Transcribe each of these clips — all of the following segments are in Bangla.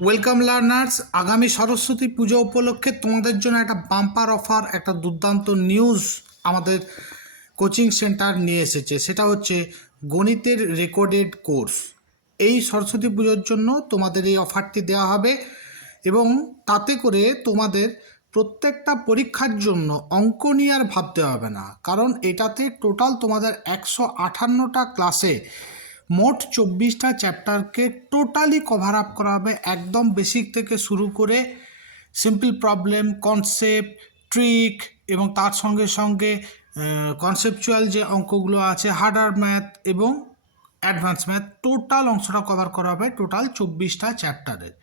ওয়েলকাম লার্নার্স আগামী সরস্বতী পুজো উপলক্ষে তোমাদের জন্য একটা বাম্পার অফার একটা দুর্দান্ত নিউজ আমাদের কোচিং সেন্টার নিয়ে এসেছে। সেটা হচ্ছে গণিতের রেকর্ডেড কোর্স এই সরস্বতী পুজোর জন্য তোমাদের এই অফারটি দেওয়া হবে এবং তাতে করে তোমাদের প্রত্যেকটা পরীক্ষার জন্য অঙ্ক নিয়ে আর ভাবতে হবে না। কারণ এটাতে টোটাল তোমাদের একশো আটান্নটা ক্লাসে মোট চব্বিশটা চ্যাপ্টারকে টোটালি কভার আপ করা হবে একদম বেসিক থেকে শুরু করে সিম্পল প্রবলেম কনসেপ্ট ট্রিক এবং তার সঙ্গে সঙ্গে কনসেপচুয়াল যে অঙ্কগুলো আছে হার্ডার ম্যাথ এবং অ্যাডভান্স ম্যাথ টোটাল অংশটা কভার করা হবে টোটাল চব্বিশটা চ্যাপ্টারের।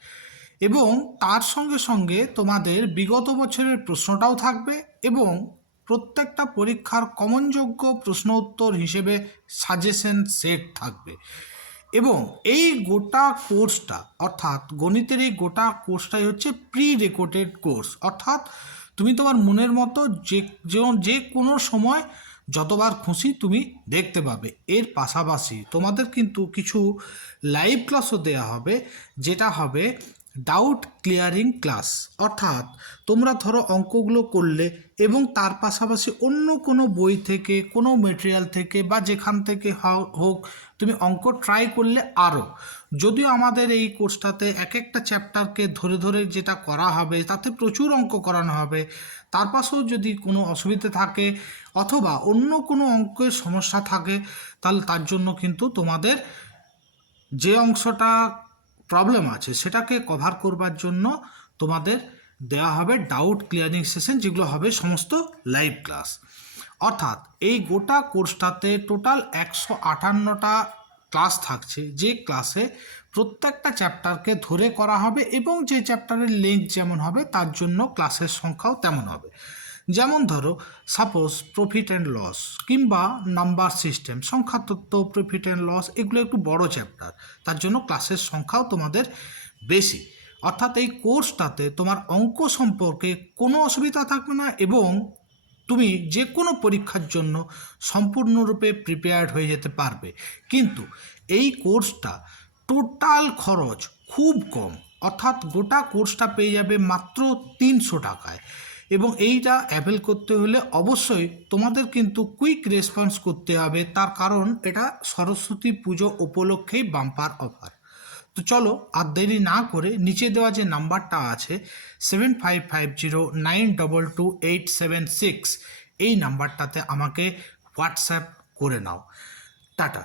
এবং তার সঙ্গে সঙ্গে তোমাদের বিগত বছরের প্রশ্নটাও থাকবে এবং প্রত্যেকটা পরীক্ষার কমনযোগ্য প্রশ্ন উত্তর হিসেবে সাজেশন সেট থাকবে। এবং এই গোটা কোর্সটা অর্থাৎ গণিতের এই গোটা কোর্সটাই হচ্ছে প্রি রেকর্ডেড কোর্স অর্থাৎ তুমি তোমার মনের মতো যে, যে- কোনো সময় যতবার খুশি তুমি দেখতে পাবে। এর পাশাপাশি তোমাদের কিন্তু কিছু লাইভ ক্লাসও দেওয়া হবে, যেটা হবে ডাউট ক্লিয়ারিং ক্লাস অর্থাৎ তোমরা ধরো অঙ্কগুলো করলে এবং তার পাশাপাশি অন্য কোনো বই থেকে, কোনো মেটেরিয়াল থেকে বা যেখান থেকে হোক, তুমি অঙ্ক ট্রাই করলে আরও যদিও আমাদের এই কোর্সটাতে এক একটা চ্যাপ্টারকে ধরে ধরে যেটা করা হবে, তাতে প্রচুর অঙ্ক করানো হবে। তার পাশেও যদি কোনো অসুবিধে থাকে অথবা অন্য কোনো অঙ্কের সমস্যা থাকে, তাহলে তার জন্য কিন্তু তোমাদের যে অংশটা প্রবলেম আছে, সেটাকে কভার করবার জন্য তোমাদের দেওয়া হবে ডাউট ক্লিয়ারিং সেশন যেগুলো হবে সমস্ত লাইভ ক্লাস অর্থাৎ এই গোটা কোর্সটাতে টোটাল একশো আটান্নটা ক্লাস থাকছে, যে ক্লাসে প্রত্যেকটা চ্যাপ্টারকে ধরে করা হবে এবং যে চ্যাপ্টারের লেন্থ যেমন হবে, তার জন্য ক্লাসের সংখ্যাও তেমন হবে। যেমন ধরো সাপোজ প্রফিট অ্যান্ড লস কিংবা নাম্বার সিস্টেম সংখ্যাতত্ত্ব প্রফিট অ্যান্ড লস এগুলো একটু বড় চ্যাপ্টার তার জন্য ক্লাসের সংখ্যাও তোমাদের বেশি। অর্থাৎ এই কোর্সটাতে তোমার অঙ্ক সম্পর্কে কোনো অসুবিধা থাকবে না এবং তুমি যে কোনো পরীক্ষার জন্য সম্পূর্ণরূপে প্রিপেয়ার্ড হয়ে যেতে পারবে। কিন্তু এই কোর্সটা টোটাল খরচ খুব কম, অর্থাৎ গোটা কোর্সটা পেয়ে যাবে মাত্র তিনশো টাকায়। এবং এইটা অ্যাভেল করতে হলে অবশ্যই তোমাদের কিন্তু কুইক রেসপন্স করতে হবে। তার কারণ এটা সরস্বতী পুজো উপলক্ষেই বাম্পার অফার তো চলো আর দেরি না করে নিচে দেওয়া যে নাম্বারটা আছে seven five five zero nine double two eight seven six এই নাম্বারটাতে আমাকে হোয়াটসঅ্যাপ করে নাও। টাটা।